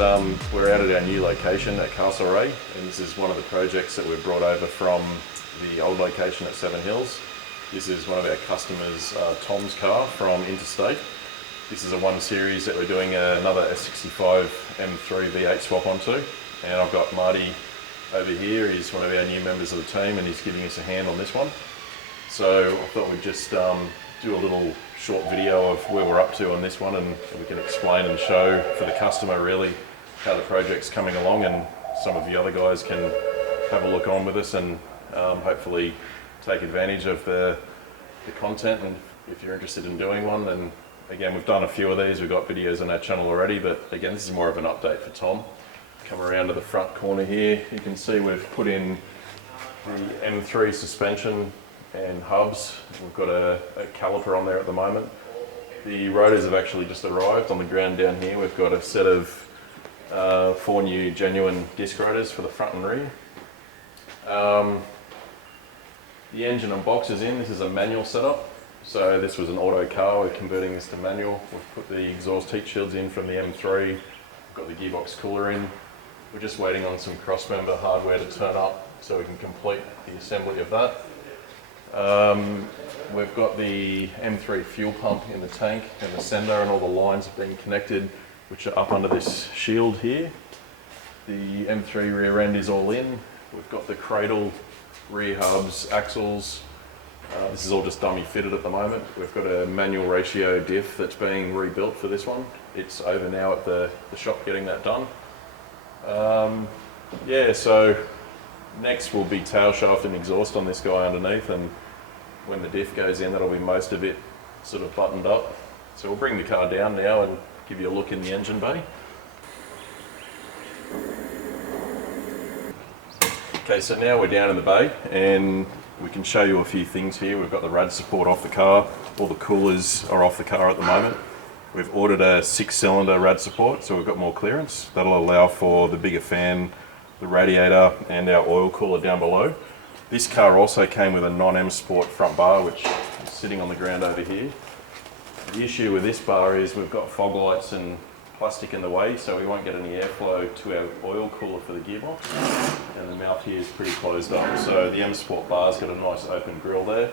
we're out at our new location at Castlereagh, and this is one of the projects that we've brought over from the old location at Seven Hills. This is one of our customers, Tom's car from Interstate. This is a 1 series that we're doing another S65 M3 V8 swap onto, and I've got Marty over here. He's one of our new members of the team and he's giving us a hand on this one. So I thought we'd just do a little short video of where we're up to on this one, and we can explain and show for the customer really how the project's coming along, and some of the other guys can have a look on with us and hopefully take advantage of the content. And if you're interested in doing one, then again, we've done a few of these, we've got videos on our channel already, but again, this is more of an update for Tom. Come around to the front corner here, you can see we've put in the M3 suspension and hubs. We've got a caliper on there at the moment. The rotors have actually just arrived on the ground down here. We've got a set of 4 new genuine disc rotors for the front and rear. The engine and box is in. This is a manual setup. So this was an auto car, we're converting this to manual. We've put the exhaust heat shields in from the M3, we've got the gearbox cooler in. We're just waiting on some crossmember hardware to turn up so we can complete the assembly of that. We've got the M3 fuel pump in the tank and the sender, and all the lines have been connected, which are up under this shield here. The M3 rear end is all in. We've got the cradle, rear hubs, axles. This is all just dummy fitted at the moment. We've got a manual ratio diff that's being rebuilt for this one. It's over now at the shop getting that done. Yeah, so next will be tail shaft and exhaust on this guy underneath, and when the diff goes in, that'll be most of it sort of buttoned up. So we'll bring the car down now and give you a look in the engine bay. Okay, so now we're down in the bay and we can show you a few things here. We've got the rad support off the car. All the coolers are off the car at the moment. We've ordered a 6-cylinder rad support, so we've got more clearance. That'll allow for the bigger fan, the radiator, and our oil cooler down below. This car also came with a non-M Sport front bar, which is sitting on the ground over here. The issue with this bar is we've got fog lights and plastic in the way, so we won't get any airflow to our oil cooler for the gearbox. And the mouth here is pretty closed up, so the M Sport bar's got a nice open grill there,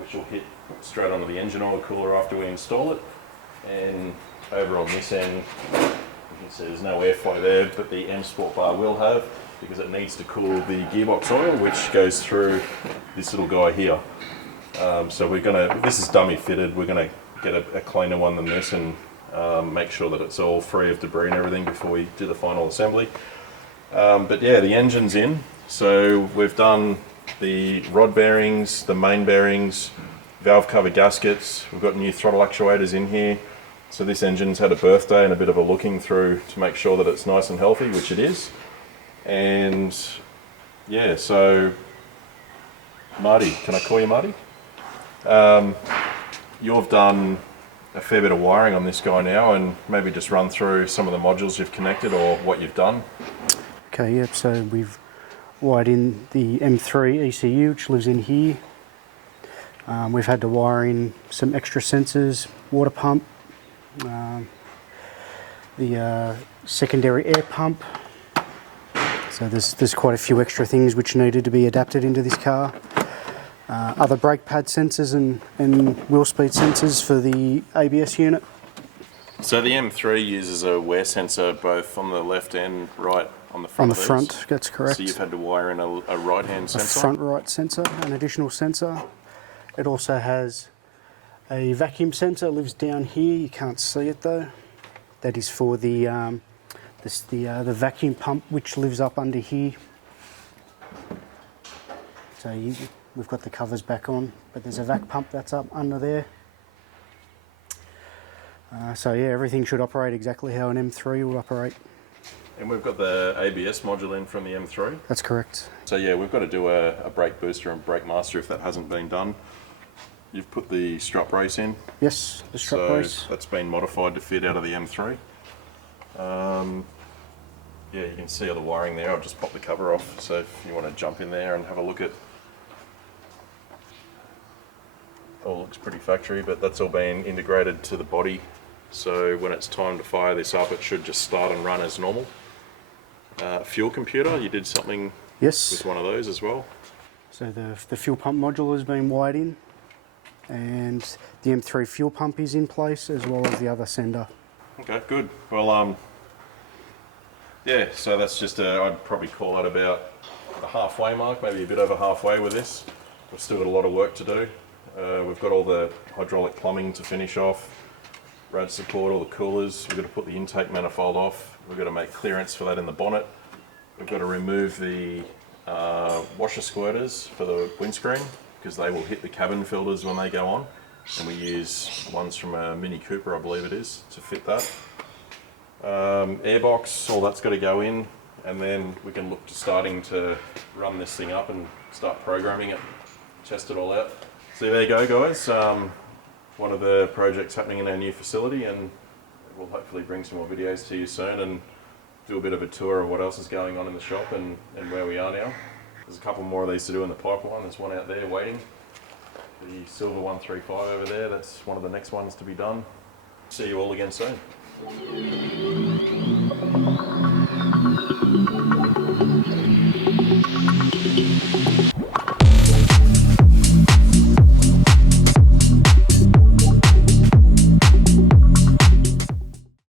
which will hit straight onto the engine oil cooler after we install it. And over on this end, you can see there's no airflow there, but the M Sport bar will have, because it needs to cool the gearbox oil, which goes through this little guy here. So this is dummy fitted, we're gonna get a cleaner one than this and make sure that it's all free of debris and everything before we do the final assembly. But yeah, the engine's in. So we've done the rod bearings, the main bearings, valve cover gaskets. We've got new throttle actuators in here. So this engine's had a birthday and a bit of a looking through to make sure that it's nice and healthy, which it is. And yeah, so Marty, can I call you Marty? You've done a fair bit of wiring on this guy now, and maybe just run through some of the modules you've connected or what you've done. Okay, yep, so we've wired in the M3 ECU, which lives in here. We've had to wire in some extra sensors, water pump, the secondary air pump. So there's quite a few extra things which needed to be adapted into this car. Other brake pad sensors and wheel speed sensors for the ABS unit. So the M3 uses a wear sensor both on the left and right on the front. On the front, that's correct. So you've had to wire in a right-hand sensor? A front right sensor, an additional sensor. It also has a vacuum sensor, lives down here. You can't see it though. That is for the vacuum pump, which lives up under here. So we've got the covers back on, but there's a vac pump that's up under there. So yeah, everything should operate exactly how an M3 will operate. And we've got the ABS module in from the M3? That's correct. So yeah, we've got to do a brake booster and brake master if that hasn't been done. You've put the strut brace in? Yes, the strut brace. So that's been modified to fit out of the M3. Yeah, you can see all the wiring there. I've just popped the cover off, so if you want to jump in there and have a look at, all looks pretty factory, but that's all been integrated to the body So when it's time to fire this up, it should just start and run as normal. Fuel computer, you did something Yes. with one of those as well. So the fuel pump module has been wired in, and the M3 fuel pump is in place, as well as the other sender. Okay, good. Well, yeah, so that's just I'd probably call it about the halfway mark, maybe a bit over halfway with this. We've still got a lot of work to do. We've got all the hydraulic plumbing to finish off, rad support, all the coolers. We've got to put the intake manifold off. We've got to make clearance for that in the bonnet. We've got to remove the washer squirters for the windscreen, because they will hit the cabin filters when they go on. And we use ones from a Mini Cooper, I believe it is, to fit that. Airbox, all that's got to go in, and then we can look to starting to run this thing up and start programming it, test it all out. So there you go, guys. One of the projects happening in our new facility, and we'll hopefully bring some more videos to you soon and do a bit of a tour of what else is going on in the shop and where we are now. There's a couple more of these to do in the pipeline. There's one out there waiting. The silver 135 over there, that's one of the next ones to be done. See you all again soon.